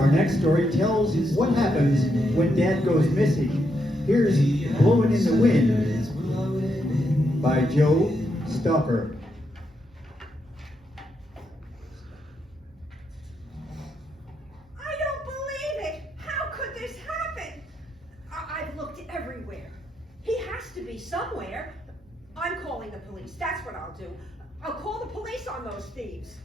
Our next story tells what happens when Dad goes missing. Here's Blowing in the Wind by Joe Stalker. I don't believe it! How could this happen? I've looked everywhere. He has to be somewhere. I'm calling the police. That's what I'll do. I'll call the police on those thieves.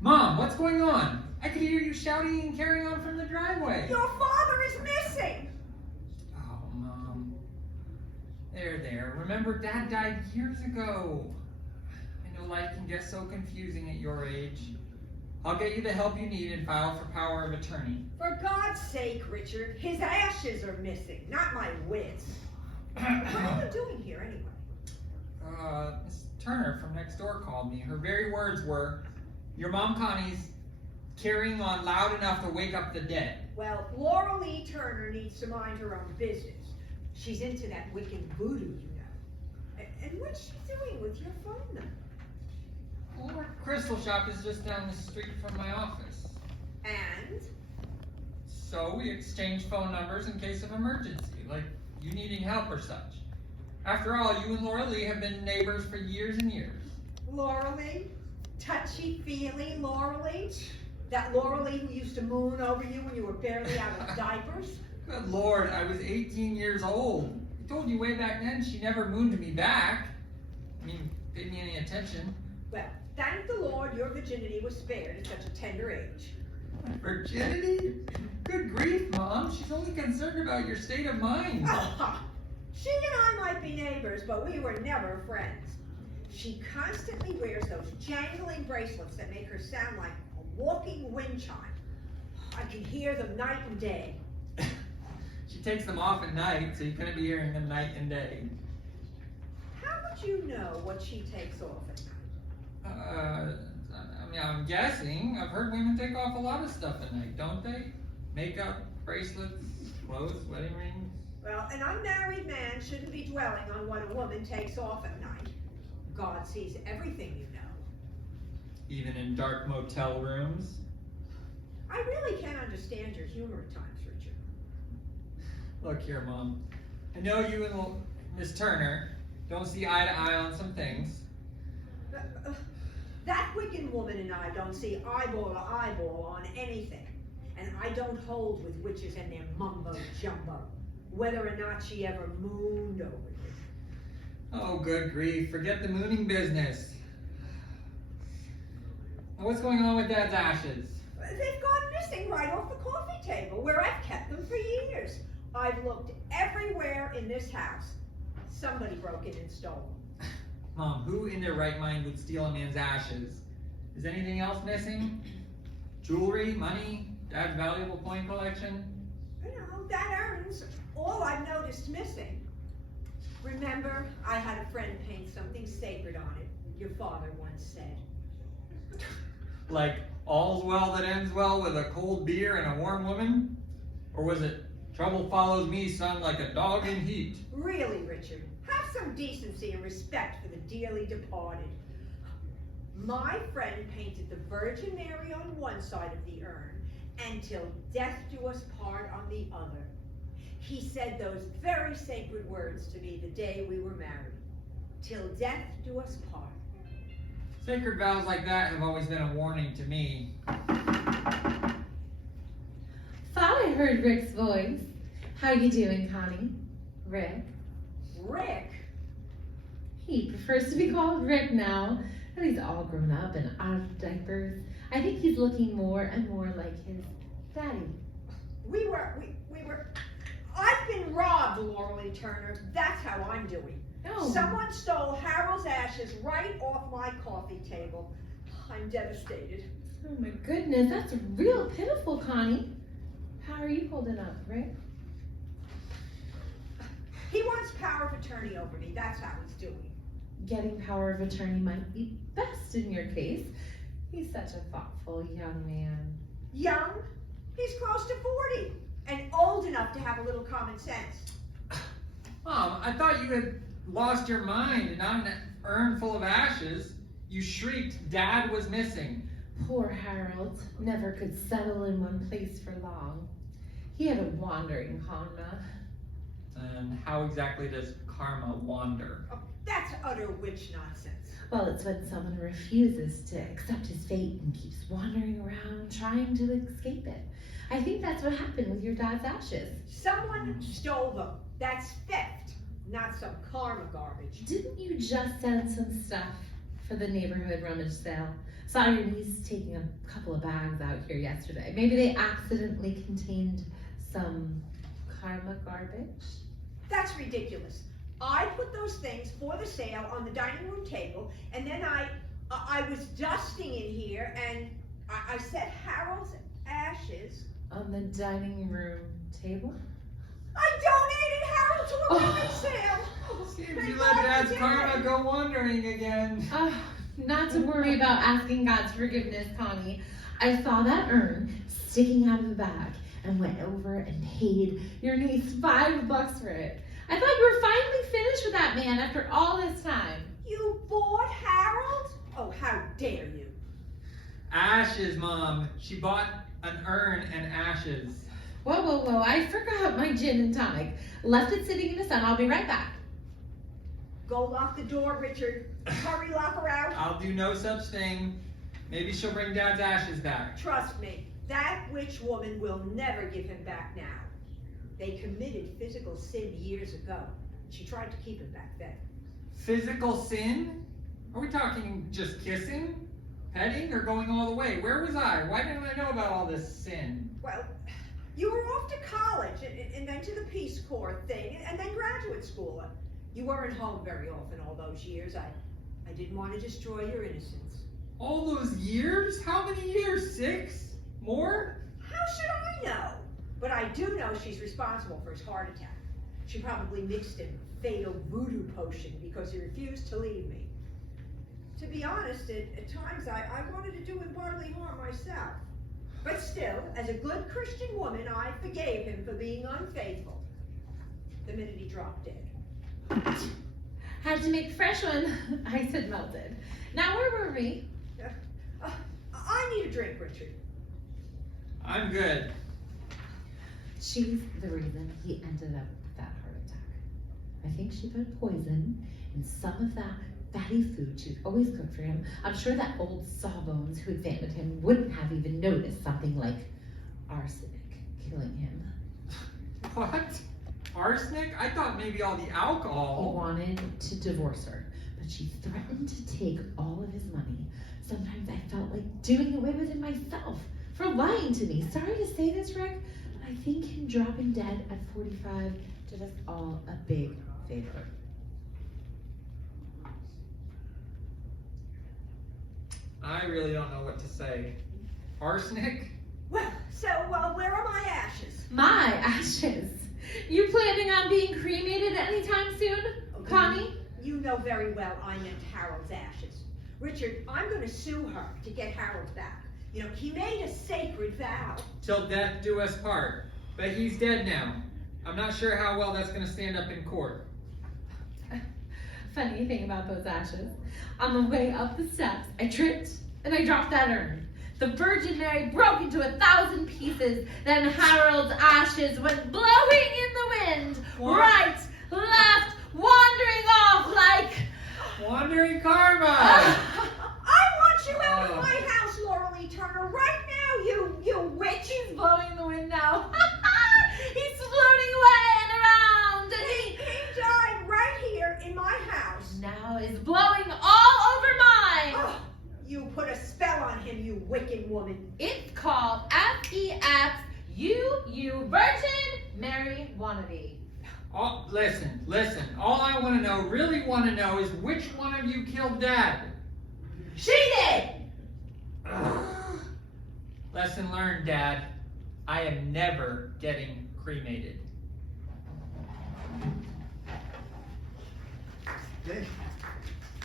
Mom, what's going on? I could hear you shouting and carrying on from the driveway. Your father is missing! Oh, Mom. There. Remember, Dad died years ago. I know life can get so confusing at your age. I'll get you the help you need and file for power of attorney. For God's sake, Richard, his ashes are missing, not my wits. What are you doing here anyway? Miss Turner from next door called me. Her very words were, your Mom Connie's carrying on loud enough to wake up the dead. Well, Laura Lee Turner needs to mind her own business. She's into that wicked voodoo, you know. And what's she doing with your phone number? Well, our crystal shop is just down the street from my office. And? So we exchange phone numbers in case of emergency, like you needing help or such. After all, you and Laura Lee have been neighbors for years and years. Laura Lee? Touchy-feely Laura Lee? That Laura Lee who used to moon over you when you were barely out of diapers? Good Lord, I was 18 years old. I told you way back then she never mooned me back. I mean, paid me any attention. Well, thank the Lord your virginity was spared at such a tender age. Virginity? Good grief, Mom. She's only concerned about your state of mind. She and I might be neighbors, but we were never friends. She constantly wears those jangling bracelets that make her sound like a walking wind chime. I can hear them night and day. She takes them off at night, so you couldn't be hearing them night and day. How would you know what she takes off at night? I mean, I'm guessing. I've heard women take off a lot of stuff at night, don't they? Makeup, bracelets, clothes, wedding rings. Well, an unmarried man shouldn't be dwelling on what a woman takes off at night. God sees everything, you know. Even in dark motel rooms. I really can't understand your humor at times, Richard. Look here, Mom. I know you and Miss Turner don't see eye to eye on some things. That wicked woman and I don't see eyeball to eyeball on anything. And I don't hold with witches and their mumbo jumbo, whether or not she ever mooned over you. Oh, good grief. Forget the mooning business. Now, what's going on with Dad's ashes? They've gone missing right off the coffee table, where I've kept them for years. I've looked everywhere in this house. Somebody broke in and stole them. Mom, who in their right mind would steal a man's ashes? Is anything else missing? Jewelry, money, Dad's valuable coin collection? You know, that urns all I've noticed missing. Remember, I had a friend paint something sacred on it, your father once said. Like, all's well that ends well with a cold beer and a warm woman? Or was it, trouble follows me, son, like a dog in heat? Really, Richard, have some decency and respect for the dearly departed. My friend painted the Virgin Mary on one side of the urn, and till death do us part on the other. He said those very sacred words to me the day we were married. Till death do us part. Sacred vows like that have always been a warning to me. Thought I heard Rick's voice. How you doing, Connie? Rick? Rick? He prefers to be called Rick now, that he's all grown up and out of diapers. I think he's looking more and more like his daddy. We were, I've been robbed, Laura Lee Turner. That's how I'm doing. Oh. Someone stole Harold's ashes right off my coffee table. I'm devastated. Oh my goodness, that's real pitiful, Connie. How are you holding up, Rick? He wants power of attorney over me. That's how he's doing. Getting power of attorney might be best in your case. He's such a thoughtful young man. Young? He's close to 40 and old enough to have a little common sense. Mom, I thought you had lost your mind and not an urn full of ashes. You shrieked, Dad was missing. Poor Harold never could settle in one place for long. He had a wandering karma. And how exactly does karma wander? Oh, that's utter witch nonsense. Well, it's when someone refuses to accept his fate and keeps wandering around trying to escape it. I think that's what happened with your dad's ashes. Someone stole them. That's theft, not some karma garbage. Didn't you just send some stuff for the neighborhood rummage sale? Saw your niece taking a couple of bags out here yesterday. Maybe they accidentally contained some karma garbage? That's ridiculous. I put those things for the sale on the dining room table, and then I was dusting in here, and I set Harold's ashes. On the dining room table? I donated Harold to a Oh. rummage sale. Seems Thank you God let Dad's did. karma go wandering again. Not to worry about asking God's forgiveness, Connie. I saw that urn sticking out of the bag and went over and paid your niece $5 for it. I thought you were finally finished with that man after all this time. You bought Harold? Oh, how dare you? Ashes, Mom. She bought an urn and ashes. Whoa, I forgot my gin and tonic. Left it sitting in the sun. I'll be right back. Go lock the door, Richard. Hurry, lock her out. I'll do no such thing. Maybe she'll bring Dad's ashes back. Trust me, that witch woman will never give him back now. They committed physical sin years ago. She tried to keep him back then. Physical sin? Are we talking just kissing, petting, or going all the way? Where was I? Why didn't I know about all this sin? Well, you were off to college, and then to the Peace Corps thing, and then graduate school. You weren't home very often all those years. I didn't want to destroy your innocence. All those years? How many years? 6? More? How should I know? But I do know she's responsible for his heart attack. She probably mixed him fatal voodoo potion because he refused to leave me. To be honest, at times I wanted to do him bodily harm myself. But still, as a good Christian woman, I forgave him for being unfaithful. The minute he dropped dead. Had to make fresh one. I said melted. Now where were we? I need a drink, Richard. I'm good. She's the reason he ended up with that heart attack. I think she put poison in some of that fatty food she'd always cooked for him. I'm sure that old Sawbones who examined him wouldn't have even noticed something like arsenic killing him. What? Arsenic? I thought maybe all the He alcohol. wanted to divorce her, but she threatened to take all of his money. Sometimes I felt like doing away with him myself for lying to me. Sorry to say this, Rick, but I think him dropping dead at 45 did us all a big favor. I really don't know what to say. Arsenic? Well, where are my ashes? My ashes. You planning on being cremated anytime soon, Connie? You know very well I meant Harold's ashes. Richard, I'm going to sue her to get Harold back. You know, he made a sacred vow. Till death do us part. But he's dead now. I'm not sure how well that's going to stand up in court. Funny thing about those ashes. On the way up the steps, I tripped and I dropped that urn. The Virgin Mary broke into 1,000 pieces. Then Harold's ashes went blowing in the wind. What? Right, left, wandering off like... Wandering karma! I want you out Oh. of my house, Laurel E. Turner, right now, you witch. He's blowing in the wind now. He's floating away and around. And He died right here in my house. now is blowing all over mine. Oh, you put a spell on him, you wicked woman. It's called FEX, Virgin Mary Wannabe. Oh, listen. All I want to know, really want to know, is which one of you killed Dad? She did! Lesson learned, Dad. I am never getting cremated. Okay,